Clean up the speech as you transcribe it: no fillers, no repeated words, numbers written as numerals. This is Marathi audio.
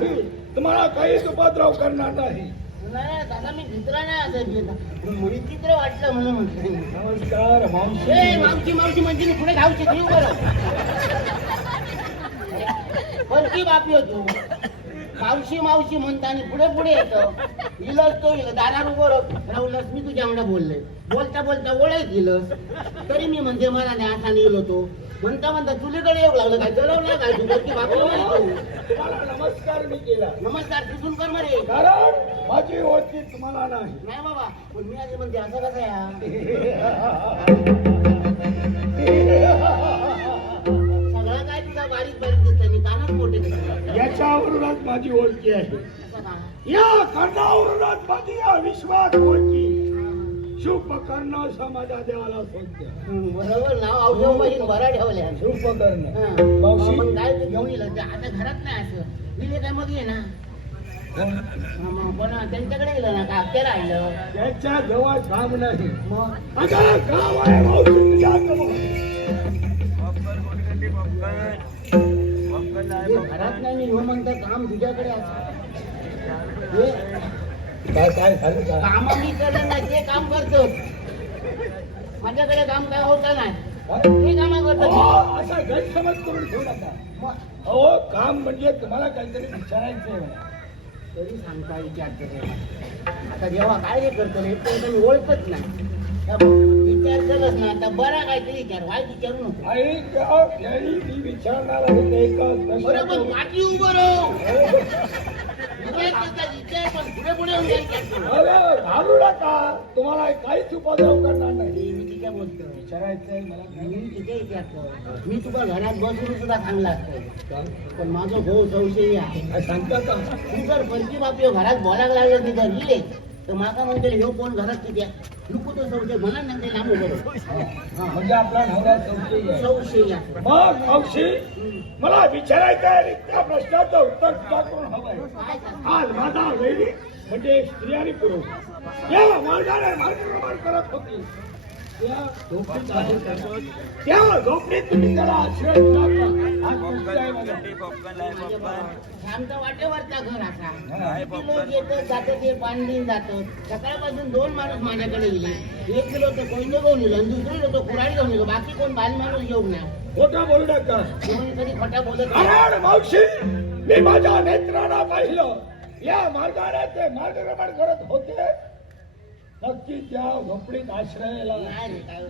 नाही, तुम्हाला काहीच उपद्रव करणार नाही. नाही दादा, मी चित्र नाही असं मुली चित्र वाटलं म्हणून म्हटलं. नमस्कार मावशी. ए, मावशी मावशी म्हणजे पुढे घावची ठेव बरं. कोणती बापी होतो मावशी मावशी म्हणताना पुढे पुढे येतो. इलस तो दारावर उभं राहुलस, मी तुझ्या अंगडा बोलले. बोलता बोलता ओळख दिलंस तरी मी म्हणते मला नाही असा निघलो तो. म्हणता म्हणता तुझ्याकडे येऊ लागलं काय, जळवलं काय तू की बापू तुम्हाला नमस्कार मी केला. नमस्कार तिथून कर मरे. कारण माझी ओळखी तुम्हाला नाही. नाही बाबा, पण मी आधी म्हणते असं कसं या सगळं काय तुझा बारीक बारीक दिसतं, मी कानात मोठे दिसतात. याच्यावरूनच माझी ओळखी आहे. असं का? या कर्णावरूनच माझी या विश्वास ओळखी. शुभ कर्ण समाजा देवाला सोडते. बरोबर नाव औषध बहीण बरा ठेवल्या. शुभ कर्ण हं. मावशी. मग काय ते घेऊन येईल आता घरात नाही असं दिले काय मग ये ना. मग पण त्यांच्याकडे गेलं ना का अख्या राहिलं त्याच्या जवळ काम नाही. मग अगं काम आहे मावशी तुझ्याकडं. घरात नाही मी म्हणतं काम तुझ्याकडे असं. हे काय काय झालं का? काम मी केलं नाही ते काम करतो. माझ्याकडे काम काय होतं नाही ते काम करतो. अहो, असा गैरसमज करून ठेवू नका. अहो काम म्हणजे तुम्हाला काहीतरी विचारायचं आहे. तरी सांगता विचारतो ते. आता जेव्हा काय हे करतो रे ते मी ओळखत नाही. विचार करत ना आता बरा काहीतरी विचार वाईट विचारू नको. आणि त्यावेळी मी विचारणार आहे ते एकच प्रश्न. बरोबर पाठी उभं राहू. विचार पण पुढे पुढे येऊन जाईल विचार. अरे घालू नका, तुम्हाला काहीच उपद्रव करणार नाही. मी तिच्या बोलतो विचारायचंय मला मी काही. तिथे विचारतो. मी तुला घरात बसून सुद्धा सांगला असतो पण माझं भाऊ संशयी आहे. काय सांगता का? तू जर फरकी बापी घरात बोलायला लागलं तिथं गेले तर माझा म्हणतो ह्यो कोण घरात तिथे नको तो संशय म्हणा नाही ते लांब उभं राहू. म्हणजे आपला नवरा संशयी आहे. संशयी आहे. मग मावशी मला विचारायचं आहे आणि त्या प्रश्नाचं उत्तर तुझ्याकडून हवंय. काय सांगतो? आज माझा वैदिक म्हणजे स्त्री आणि पुरुष या मार्गाने मार्गक्रमण करत होती. त्या झोपडीत आहे का? त्या झोपडीत तुम्ही त्याला आश्रय दिला का? हा प्रश्न आहे माझा. माझ्या बाबा, आमचा वाटेवरचा घर असा किती लोक येतात जातात ते पाणी जातात. सकाळपासून 2 माणूस माझ्याकडे गेले. 1 किलो तर कोयने घेऊन येलो आणि दुसरी लोक कुराडी घेऊन येलो. बाकी कोण बाल माणूस घेऊन नाही. खोटं बोलू नका. कोणी कधी खोटा बोलत नाही. कारण मावशी मी माझ्या नेत्राला पाहिलं या मार्गाने ते मार्गक्रमण करत होते. नक्की त्या झोपडीत आश्रयाला नाही रे, काय